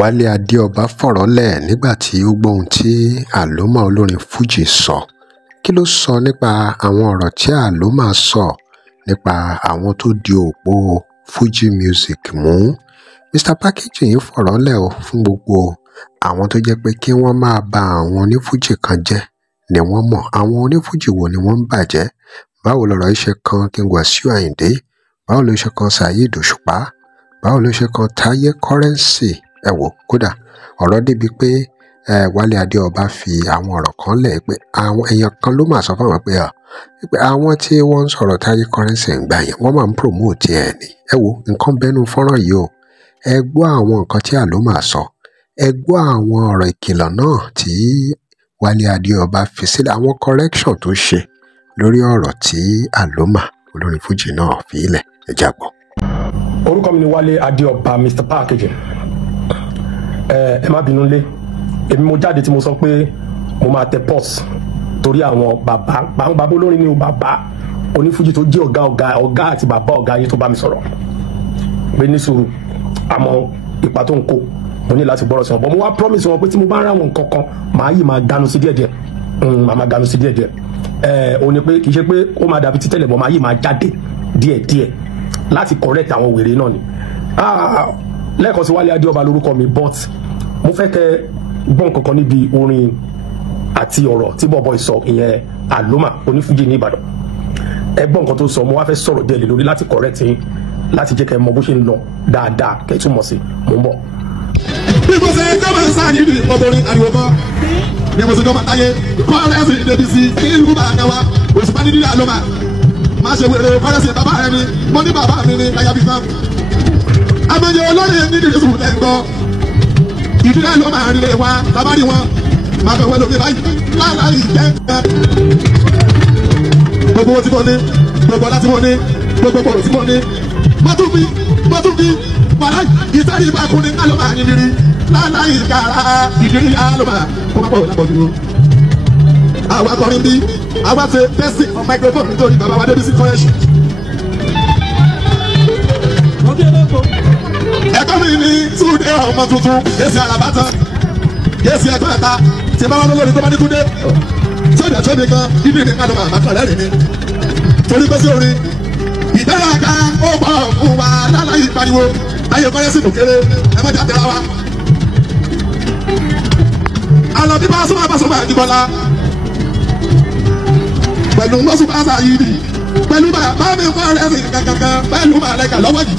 Wálé Adéọba fọ̀rọ̀ lẹ̀ nígbà tí ó gbọ́ ohun tí Aloma olórin Fuji sọ. Kí ló sọ nípa àwọn ọ̀rọ̀ tí Aloma sọ nípa àwọn tó di òpó Fuji music mú? Mr Packaging fọ̀rọ̀ lẹ̀ fún gbogbo àwọn tó jẹ́ pé kí wọ́n máa ba àwọn onífújì kan jẹ́ ni wọ́n mọ̀. Àwọn onífújì wo ni wọ́n ń bàjẹ́? Báwo lọ̀rọ̀ iṣẹ́ kan King Wasiu Ayinde? Báwo ló ṣe kan Saheed Òṣùpá? Báwo ló ṣe kan Taye Currency? Ẹ wò kódà ọ̀rọ̀ débi pé Wálé Adéọba fi àwọn ọ̀rọ̀ kan lẹ̀ pé àwọn èèyàn kan ló máa sọ fáwọn pé àwọn tí wọ́n ń sọ̀rọ̀ Taye Currency ń gbà yẹn wọ́n máa ń promote ẹ̀ ni. Ẹ wò nǹkan bẹ́nu fọ́nrán yìí o. Ẹ gbọ́ àwọn nǹkan tí Aloma sọ. Ẹ gbọ́ àwọn ọ̀rọ̀ ìkìlọ̀ náà tí Wálé Adéọba fi sílẹ̀, àwọn correction tó ṣe lórí ọ̀rọ̀ tí Aloma olórin Fuji náà fi ilẹ̀. Ẹ já gbọ́. Orúkọ mi ni Wálé Adéọba, Mr Packaging. Ẹ má bínú lé, èmi mo jáde tí mo sọ pé mo máa tẹ pause torí àwọn bàbá olórin ni o, bàbá onífújì tó jẹ́ ọ̀gá àti bàbá ọ̀gá yín tó bá mi sọ̀rọ̀ pé ní sùúrù àmọ́ ipa tó ń kó mo ní láti gbọ́rọ̀ sí wọn, bọ́ mo wá promise wọn pé tí mo bá ń ra wọn nǹkan kan màá yìí máa ganu sí díẹ̀díẹ̀, màá ganu sí díẹ̀díẹ̀. Ó ní pé kì í ṣe pé ó máa dàbí títẹ̀lẹ̀ bọ́ màá yìí máa jáde díẹ̀díẹ̀ láti correct àwọn wèrè náà ni. Lẹ́ẹ̀kan sí Wálé Adéọba lórúkọ mi, but mo fẹ́ kẹ́ gbọ́n kankan níbi orin àti ọ̀rọ̀ tí bọ̀bọ̀ ìsọ ìyẹn Aloma onífújì ní Ìbàdàn. Ẹ gbọ́n nǹkan tó sọ, mo wá fẹ́ sọ̀rọ̀ díẹ̀ lé lórí láti correct yín, láti jẹ́ kẹ́ mọ bó ṣe ń lọ dáadáa kẹ́ túmọ̀ sí. Mo ń bọ̀. Bí mo ṣe jọba sáà níbi ọmọrin ariwo kan bí mo ṣe jọba táyé kọ́rẹ́sì ìdẹ́bísí kí ìlú bá àdáwà Òṣùpá nídìí Aloma má ṣe wèrè kọ́rẹ́sì bàbá rẹ ni mo ní bàbá mi ní láyàbí kan. Àmọ̀yẹ olórin nídìí ìṣòwò tẹ̀ ń gbọ́ ìdílé Aloma àrílé wa tábàrí wọn máa fẹ́ wẹ́lò mi báyìí láàláì jẹ́ gbogbo owó tí mo ní gbogbo ọlá tí mo ní gbogbo ọ̀rọ̀ tí mo ní mọ́túnbí wàhálà ìsáré ìbákun ní Aloma nídìí láàláì kára ìdílé Aloma kó má bọ̀ lápọ̀ dúró. Àwa kọrin bí àwa ṣe testing on microphone nítorí bàbá wa débi sí kọ́yẹ́sì. Ẹ̀kọ́ mi ní Túndé ọmọ tuntun Yéésì Àràbátà Yéésì ẹ̀kọ́ ẹ̀ta tí bá wọn lórí tó bá ní Túndé sódì àtúndì kan ibi ní Aloma àbákan lẹ́rìn ni torí pé sí orin ìdáraga ó pọ̀ fún wa láláyé pariwo ayé kọ́yẹ́sì tó kéré ẹ má jáde ra wa. Àlọ́ bí bá sọ́mọ́ àdìbọ́lá pẹ̀lú mọ́sùpáṣá yìí ni pẹ̀lú bàbá mi kọ́ rẹ̀ sí kankan pẹ̀lú màlẹ́kà lọ́wọ́ yìí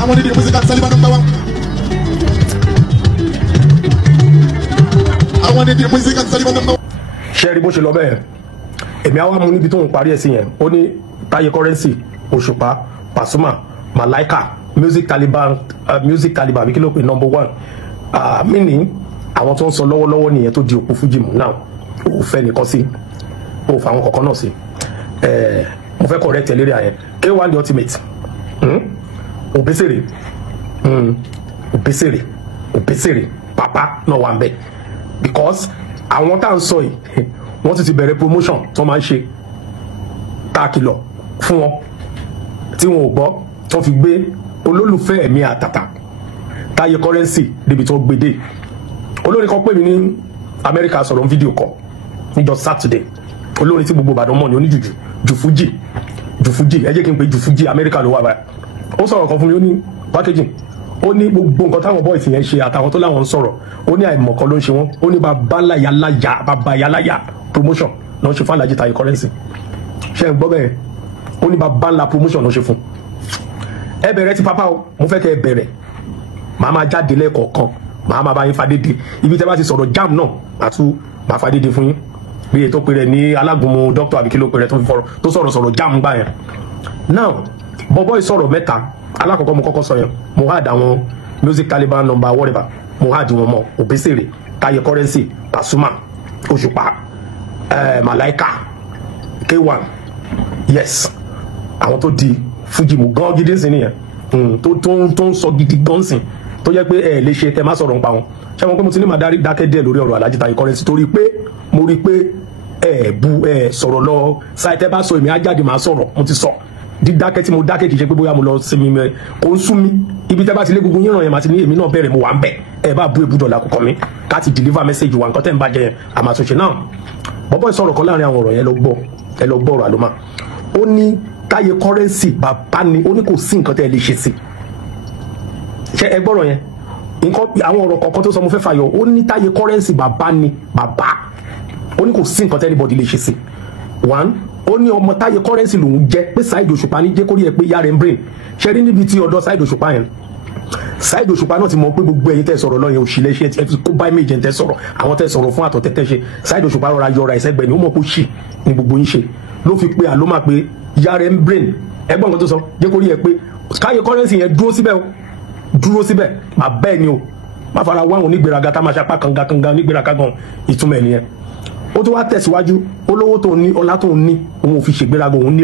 àwọn onídìí mùsíkà sẹ́líbà nọ́mbà wọn. Àwọn onídìí mùsíkà sẹ́líbà nọ́mbà wọn. Ṣé rí bó ṣe lọ bẹ́ẹ̀? Èmi àwọn amú níbi tó ń parí ẹ̀ sí yẹn ó ní Taye Currency, Òṣùpá, Pasuma, Malaika, Music Taliban bí kí ló pè #1. Meaning àwọn tó ń sọ lọ́wọ́lọ́wọ́ nìyẹn tó di òkú Fuji mú náà ó fẹ́ nìkan sí ó fa àwọn kọ̀ọ̀kan náà sí. Mo fẹ́ correct lérí àyẹn K1 the ultimate Obesere papa náà wà ń bẹ̀ because àwọn tá à ń sọ yìí wọ́n ti bẹ̀rẹ̀ promotion tó máa ń ṣe káàkiri fún wọn tí wọn ò gbọ́ tó fi gbé olólùfẹ́ ẹ̀mí àtàtà Taye Currency débi tó gbé dé. Olórin kan pè mí ní Amẹ́ríkà sọ̀rọ̀ ń fídíò kan níjọ́ Saturday, olórin tí gbogbo Ìbàdàn mọ̀ ní oníjùjù Jùfújì ẹ jẹ́ kí n pe Jùfújì Amẹ́ríkà ló wà báyìí. Ó sọ̀rọ̀ kan fún mi, ó ní Packaging, ó ní gbogbo nǹkan táwọn boys yẹn ṣe àtàwọn tó láwọn ń sọ̀rọ̀, ó ní àìmọ̀kan ló ń ṣe wọ́n, ó ní bàbá yálàyà promotion ló ń ṣe fún Alhaji Taye Currency. Ṣé ń gbọ́ bẹ́ẹ̀? Ó ní bàbá ńlá promotion ló ń ṣe fún. Ẹ bẹ̀rẹ̀ ti pápá o, mo fẹ́ kẹ́ ẹ bẹ̀rẹ̀, màá máa jáde lẹ́ẹ̀kọ̀ọ̀kan, màá máa bá yín fadéde ibi tẹ́ bá ti sọ̀rọ̀ jam náà màá fadéde fún yín bí ètò pèrè ní alágúnmu dókítà àbí kí ló pèrè tó sọ̀rọ̀ jam gbà yẹn. Now bọ́bọ́ ìsọ̀rọ̀ mẹ́ta alákọ̀ọ́kọ́ mo kọ́kọ́ sọ yẹn mo had àwọn Music Taliban number whatever mo had wọn mọ Obesere, Taye Currency, Pasuma, Òṣùpá, Malaika, K1 yes àwọn tó di Fuji mu gan gidi sí nìyẹn tó ń sọ gidi gan sìn tó jẹ́ pé ẹ lè ṣe tẹ má sọ̀rọ̀ nípa wọn. Ṣé wọn pé mo ti ní máa dákẹ́ díẹ̀ lórí ọ̀rọ̀ Alhaji Taye Currency torí pé mo rí pé ẹ sọ̀rọ̀ lọ ṣáìtẹ́ bá sọ èmi á jáde máa sọ̀rọ̀ mo ti sọ dídákẹ́ tí mo dákẹ́ kì í ṣe pé bóyá mo lọ sinmi mẹ́ kò ń sún mi ibi tẹ́ bá ti lé gbogbo yín ràn yẹn màá ti ní èmi náà bẹ̀rẹ̀ mo wà ń bẹ̀ ẹ bá bú ebúdọ̀ làkọ̀kọ̀ mi ká ti deliver message wa nǹkan tẹ́ ń bàjẹ́ yẹn àmàtúnṣe náà bọ́bọ́ ìsọ̀rọ̀ kan láàrin àwọn ọ̀rọ̀ yẹn ẹ lọ gbọ́ ọ̀rọ̀ Aloma ó ní Táyé Currency bàbá ni ó ní kò sí nǹkan tẹ́ ẹ lè ṣe sí ṣe ẹ gbọ́rọ̀ yẹn nǹkan àwọn ọ̀rọ̀ kọ̀ọ̀kan tó sọ mo fẹ́ fàyọ ó ní Táyé Currency bàbá ni bàbá ó ní kò sí nǹkan tẹ́ anybody lè ṣe sí one ó ní ọmọ Táyé Currency lòun jẹ́ pé Saheed Òṣùpá ní jẹ́ kórí ẹ pé yára ń brain ṣe rí níbi tí ọ̀dọ̀ Saheed Òṣùpá yẹn Saheed Òṣùpá náà ti mọ̀ pé gbogbo ẹ̀yin tẹ́ sọ̀rọ̀ lọ́yẹn òṣìlẹ̀ ṣe ẹ fi kó bá méje tẹ́ sọ̀rọ̀ àwọn tẹ́ sọ̀rọ̀ fún àtọ̀ tẹ́tẹ́ ṣe Saheed Òṣùpá rọra yọra ẹ̀sẹ̀gbẹ̀ ni ó mọ̀ kó ṣì ní gbogbo yín ṣe ló fi pé Aloma pé yára ń brain ẹgbọ́n nǹkan tó sọ jẹ́ kórí ẹ pé Táyé Currency yẹn dúró síbẹ̀ bàbá ẹ̀ ni o má fara wá àwọn onígbèraga tá máa ṣapá kanga onígbèraga gan ìtumọ̀ ẹ̀ nìyẹn ó tó wá tẹ̀síwájú olówó tó ní ọlá tó ní òun ò fi ṣègbéraga òun ní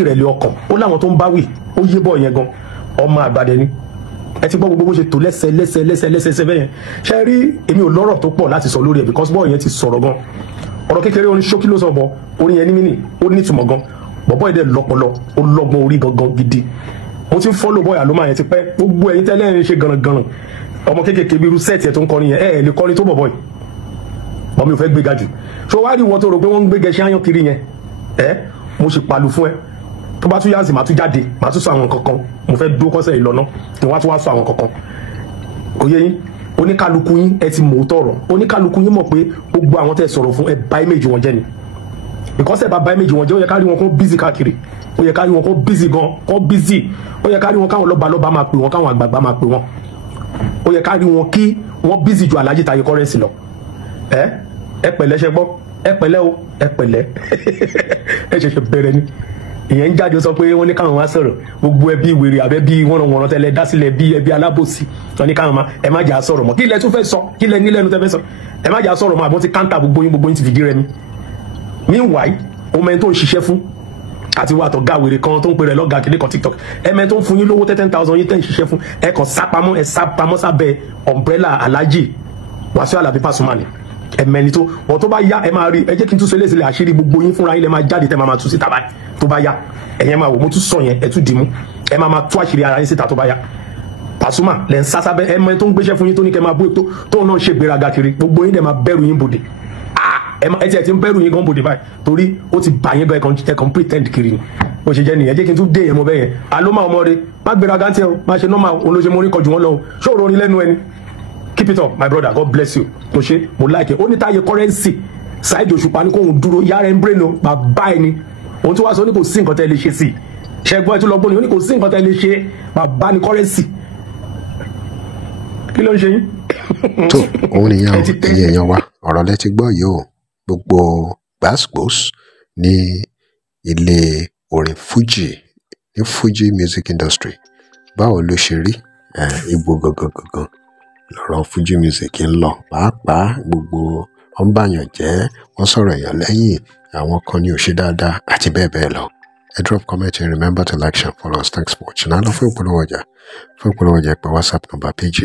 ìrẹ̀lẹ̀ ọkàn ó láwọn tó ń bá wì ó yé bọ̀ yẹn gan ọmọ àgbàdẹ ni ẹ ti gbọ́ gbogbo bó ṣe tó lẹ́sẹ̀ bẹ́ẹ̀ yẹn ṣe rí èmi ò lọ́rọ̀ tó pọ̀ láti sọ lórí ẹ̀ because bọ́ọ̀ yẹn ti sọ̀rọ̀ gan ọ̀rọ̀ kékeré orin ṣókí ló sọ bọ̀ orin yẹn ní mínì ó ní ìtumọ̀ gan bọ̀bọ́ ẹ̀dẹ̀ lọ́pọlọ ó lọ́gbọ́n orí gangan gidi mo ti ń fọ́lọ̀ bọ́ọ̀ Aloma yẹn ti pẹ́ gbogbo ẹ̀yin tẹ́lẹ̀ ń ṣe gànàgànà ọmọ kékeré bí irú sẹ́ẹ̀tì ẹ̀ tó ń kọrin yẹn ẹ̀ lè kọrin tó bọ̀bọ̀ yìí bọ́mi ò fẹ́ gbéga jù ṣó wá rí wọn tó rò pé wọ́n ń gbéga ṣe áyán kiri yẹn mo ṣe palu fún ẹ tó bá tún yá sí màá tún jáde màá tún sọ àwọn kankan mo fẹ́ dúró kọ́sẹ̀ ìlọ́nà kí wọ́n á tún wá sọ àwọn kankan kò yé yín oníkálukú yín ẹ ti mọ̀ tọ̀rọ̀ oníkálukú yín mọ̀ pé gbogbo àwọn tẹ́ sọ̀rọ̀ fún ẹ bá image wọn jẹ́ ni because ẹ bá image wọn jẹ́ ó yẹ ká rí wọn kó busy káàkiri ó yẹ ká rí wọn kó busy gan kó busy ó yẹ ká rí wọn káwọn lọ́balọ́ba máa pè wọn káwọn àgbààgbà máa pè wọn ó yẹ ká rí wọn kí wọ́n busy ju Alhaji Táyé Currency lọ ẹ pẹ̀lẹ́ ṣe gbọ́ ẹ pẹ̀lẹ́ o ẹ pẹ̀lẹ́ ẹ ṣẹ̀ṣẹ̀ bẹ̀rẹ̀ ni ìyẹn ń jáde sọ pé wọ́n ní káwọn wá sọ̀rọ̀ gbogbo ẹbí wèrè àbẹ́ bí wọ́n tẹ́lẹ̀ dá sílẹ̀ bí ẹbí alábòsí wọ́n ní káwọn ẹ má jà sọ̀rọ̀ mọ́ kí ilẹ̀ tún fẹ́ sọ kí ilẹ̀ nílẹ̀ tún fẹ́ sọ ẹ má jà sọ̀rọ̀ mọ́ àbọ̀ ti káńtà gbogbo yín ti fìdí rẹmi meanwhile ọmọ ẹni tó ń ṣiṣẹ́ fún àti wà tó ga wèrè kan tó ń pè rẹ̀ lọ́gàá kìnìún kan TikTok ẹmẹ tó ń fún yín lówó 10,000 yín tẹ́ ń ṣiṣẹ́ fún ẹ kàn sápamọ́ sábẹ́ umbrella Alhaji Wasiu Alabi Pasuma ni ẹmẹni tó wọn tó bá yá ẹ máa rí ẹ jẹ́ kí n tún ṣe léṣe lè àṣírí gbogbo yín fúnra yín lẹ máa jáde tẹ́ máa tú síta báyìí tó bá yá ẹ̀yẹn máa wò mo tún sọ yẹn ẹ tún dìímú ẹ máa tú àṣírí ara yín síta tó bá yá Pasuma lẹ́ ń sásábẹ́ ẹmẹ tó ń gbéṣẹ́ fún yín tó ní kẹ́ máa bú ètò tó náà ṣe gbéraga kiri gbogbo yín dẹ̀ máa bẹ̀rù yín bòde ẹ ti ń bẹ̀rù yín gan bòde báyìí torí ó ti bà yín gan ẹ kàn pretend kiri ni bó ṣe jẹ́ nìyẹn jẹ́ kí n tún dé yẹn mo bẹ́ẹ̀ yẹn Aloma ọmọ rẹ má gbéraga ń tiẹ̀ o má ṣe normal olóṣèmọ́ orí kọjú wọn lọ o ṣòro orin lẹ́nu ẹni keep it up my brother God bless you mo ṣe mo like it ó ní Táyé Currency Saheed Òṣùpá ní kóhun dúró yára ń brain o bàbá ẹni òun tí wàá sọ ní kò sí nǹkan tẹ́ lè ṣe sí ṣẹgbọ́n ẹ tún lọ gbóni ó ní kò sí nǹkan tẹ́ lè ṣe bàbá ní Currency kí ló ń ṣe yín. tó òun nìyẹn ẹ̀yin èèyàn wa ọ̀rọ̀ lẹ ti gbọ́ yìí o gbogbo gbàsgbòs ní ilé orin Fuji ní Fuji music industry báwo ló ṣe rí ibo gangan lọ́rọ̀ Fuji music ń lọ pàápàá gbogbo wọ́n báyàn jẹ́ wọ́n sọ̀rọ̀ èèyàn lẹ́yìn àwọn kan ní ó ṣe dáadáa àti bẹ́ẹ̀ bẹ́ẹ̀ lọ. ẹ drop comment and remember to like, share, follow us. Thanks for watching. Àlọ́ fún ìpolówó ọjà pé WhatsApp number page